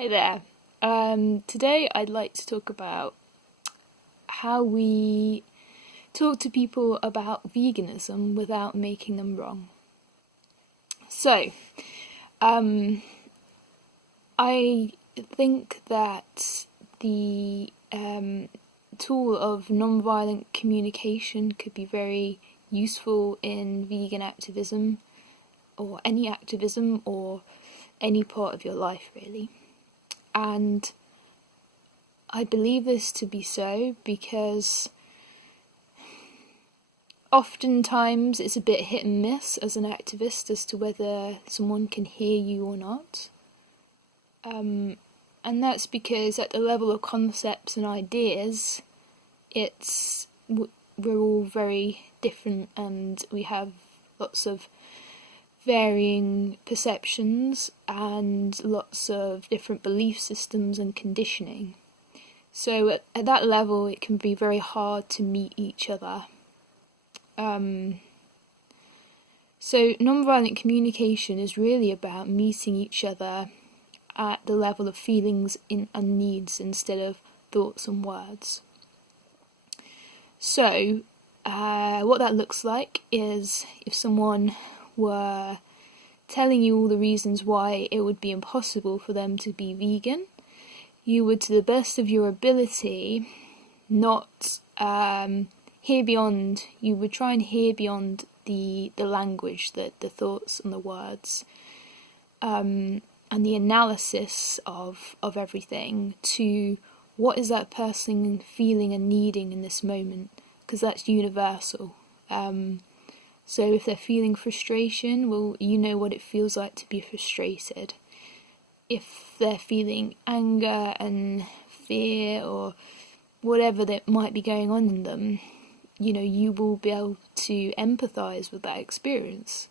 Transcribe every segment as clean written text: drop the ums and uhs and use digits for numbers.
Hi there. Today I'd like to talk about how we talk to people about veganism without making them wrong. So, I think that the tool of nonviolent communication could be very useful in vegan activism, or any activism, or any part of your life, really. And I believe this to be so because oftentimes it's a bit hit and miss as an activist as to whether someone can hear you or not. And that's because at the level of concepts and ideas, we're all very different and we have lots of varying perceptions and lots of different belief systems and conditioning. So at that level it can be very hard to meet each other. So nonviolent communication is really about meeting each other at the level of feelings and needs instead of thoughts and words. So what that looks like is if someone were telling you all the reasons why it would be impossible for them to be vegan, you would, to the best of your ability, not hear beyond. You would try and hear beyond the language, the thoughts and the words, and the analysis of everything to what is that person feeling and needing in this moment, because that's universal. So if they're feeling frustration, well, you know what it feels like to be frustrated. If they're feeling anger and fear or whatever that might be going on in them, you will be able to empathise with that experience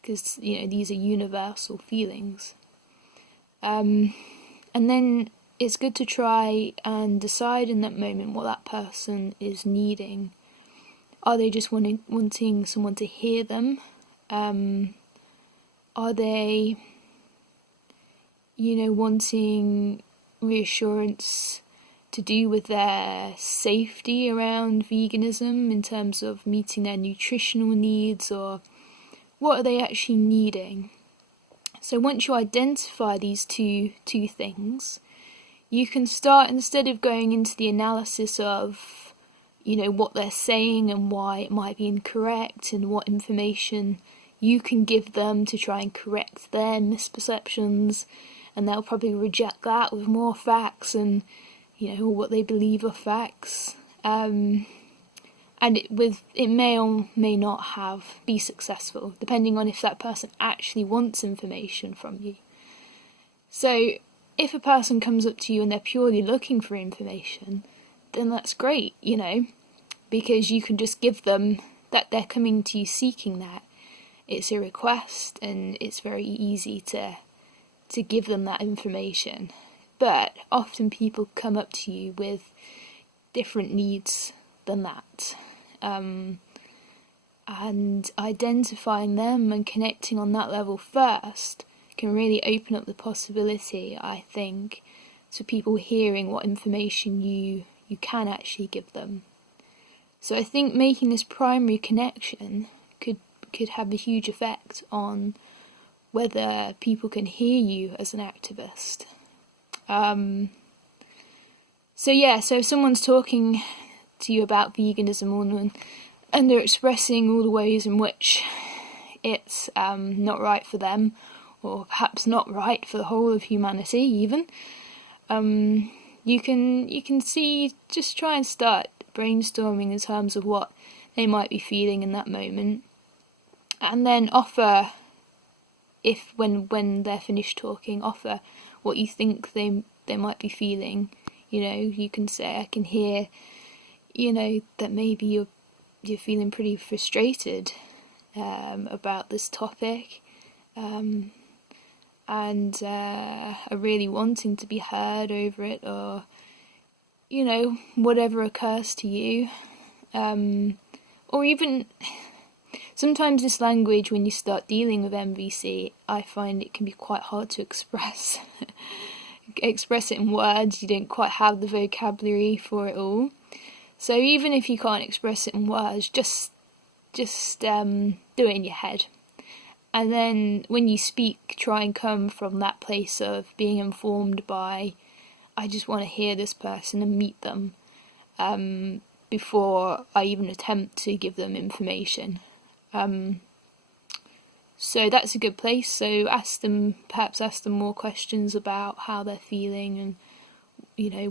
because, these are universal feelings. And then it's good to try and decide in that moment what that person is needing. Are they just wanting someone to hear them? Are they, wanting reassurance to do with their safety around veganism in terms of meeting their nutritional needs, or what are they actually needing? So once you identify these two things, you can start, instead of going into the analysis of what they're saying and why it might be incorrect and what information you can give them to try and correct their misperceptions, and they'll probably reject that with more facts and what they believe are facts, and it may or may not be successful depending on if that person actually wants information from you. So if a person comes up to you and they're purely looking for information, then that's great, because you can just give them that. They're coming to you seeking that. It's a request and it's very easy to give them that information. But often people come up to you with different needs than that. And identifying them and connecting on that level first can really open up the possibility, I think, to people hearing what information you can actually give them. So I think making this primary connection could have a huge effect on whether people can hear you as an activist. So if someone's talking to you about veganism and they're expressing all the ways in which it's not right for them, or perhaps not right for the whole of humanity even, you can see, just try and start brainstorming in terms of what they might be feeling in that moment, and then offer, if when they're finished talking, offer what you think they might be feeling. You can say, I can hear, that maybe you're feeling pretty frustrated about this topic, and are really wanting to be heard over it, or whatever occurs to you, or even sometimes this language, when you start dealing with MVC, I find it can be quite hard to express express it in words, you don't quite have the vocabulary for it all. So even if you can't express it in words, just do it in your head. And then when you speak, try and come from that place of being informed by, I just want to hear this person and meet them, before I even attempt to give them information. So that's a good place. So perhaps ask them more questions about how they're feeling and,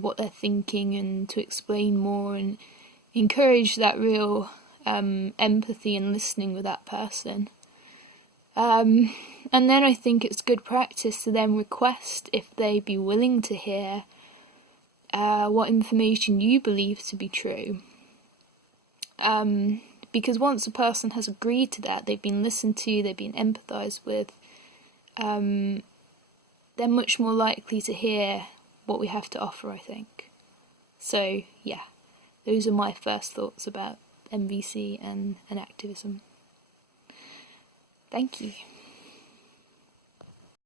what they're thinking, and to explain more, and encourage that real empathy and listening with that person. And then I think it's good practice to then request if they be willing to hear what information you believe to be true. Because once a person has agreed to that, they've been listened to, they've been empathised with, they're much more likely to hear what we have to offer, I think. So, yeah, those are my first thoughts about NVC and activism. Thank you.